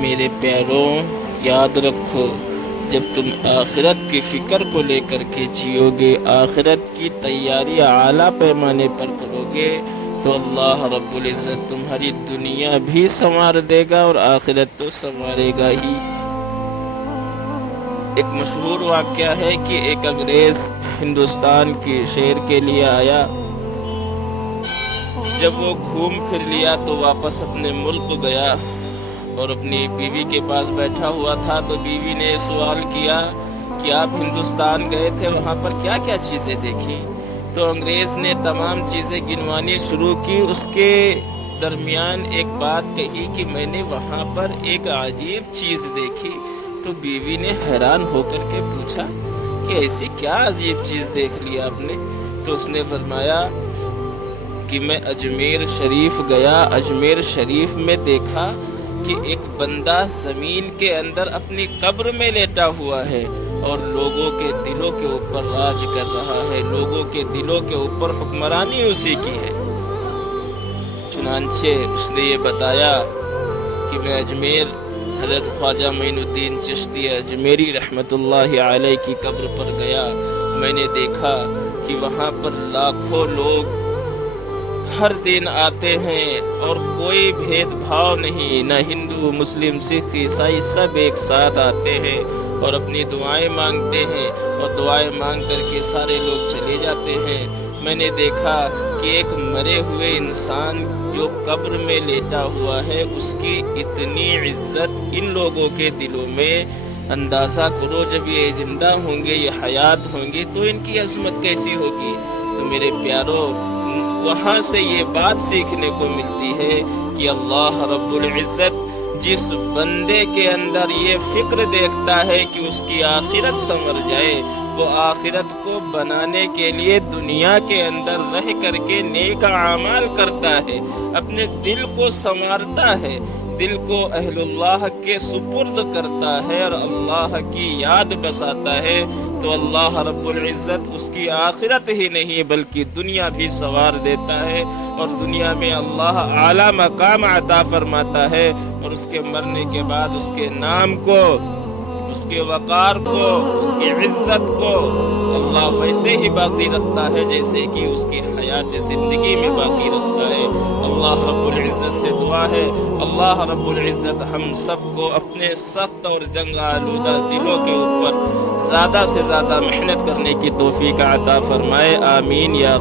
میرے پیاروں یاد رکھو، جب تم آخرت کی فکر کو لے کر کے جیو گے، آخرت کی تیاری اعلیٰ پیمانے پر کرو گے، تو اللہ رب العزت تمہاری دنیا بھی سنوار دے گا اور آخرت تو سنوارے گا ہی۔ ایک مشہور واقعہ ہے کہ ایک انگریز ہندوستان کے شہر کے لیے آیا۔ جب وہ گھوم پھر لیا تو واپس اپنے ملک گیا اور اپنی بیوی کے پاس بیٹھا ہوا تھا، تو بیوی نے سوال کیا کہ آپ ہندوستان گئے تھے، وہاں پر کیا کیا چیزیں دیکھی؟ تو انگریز نے تمام چیزیں گنوانی شروع کی۔ اس کے درمیان ایک بات کہی کہ میں نے وہاں پر ایک عجیب چیز دیکھی۔ تو بیوی نے حیران ہو کر کے پوچھا کہ ایسی کیا عجیب چیز دیکھ لی آپ نے؟ تو اس نے فرمایا کہ میں اجمیر شریف گیا، اجمیر شریف میں دیکھا کہ ایک بندہ زمین کے اندر اپنی قبر میں لیٹا ہوا ہے اور لوگوں کے دلوں کے اوپر راج کر رہا ہے، لوگوں کے دلوں کے اوپر حکمرانی اسی کی ہے۔ چنانچہ اس نے یہ بتایا کہ میں اجمیر حضرت خواجہ معین الدین چشتی اجمیری رحمۃ اللہ علیہ کی قبر پر گیا۔ میں نے دیکھا کہ وہاں پر لاکھوں لوگ ہر دن آتے ہیں اور کوئی بھید بھاؤ نہیں، نہ ہندو مسلم سکھ عیسائی، سب ایک ساتھ آتے ہیں اور اپنی دعائیں مانگتے ہیں اور دعائیں مانگ کر کے سارے لوگ چلے جاتے ہیں۔ میں نے دیکھا کہ ایک مرے ہوئے انسان جو قبر میں لیٹا ہوا ہے، اس کی اتنی عزت ان لوگوں کے دلوں میں، اندازہ کرو جب یہ زندہ ہوں گے، یہ حیات ہوں گے تو ان کی عظمت کیسی ہوگی۔ تو میرے پیاروں، وہاں سے یہ بات سیکھنے کو ملتی ہے کہ اللہ رب العزت جس بندے کے اندر یہ فکر دیکھتا ہے کہ اس کی آخرت سنور جائے، وہ آخرت کو بنانے کے لیے دنیا کے اندر رہ کر کے نیک اعمال کرتا ہے، اپنے دل کو سنوارتا ہے، دل کو اہل اللہ کے سپرد کرتا ہے اور اللہ کی یاد بساتا ہے، تو اللہ رب العزت اس کی آخرت ہی نہیں بلکہ دنیا بھی سنوار دیتا ہے، اور دنیا میں اللہ اعلیٰ مقام عطا فرماتا ہے، اور اس کے مرنے کے بعد اس کے نام کو، اس کے وقار کو، اس کی عزت کو اللہ ویسے ہی باقی رکھتا ہے جیسے کہ اس کی حیات زندگی میں باقی رکھتا ہے۔ اللہ رب العزت سے دعا ہے، اللہ رب العزت ہم سب کو اپنے سخت اور جنگ آلودہ دلوں کے اوپر زیادہ سے زیادہ محنت کرنے کی توفیق عطا فرمائے، آمین یا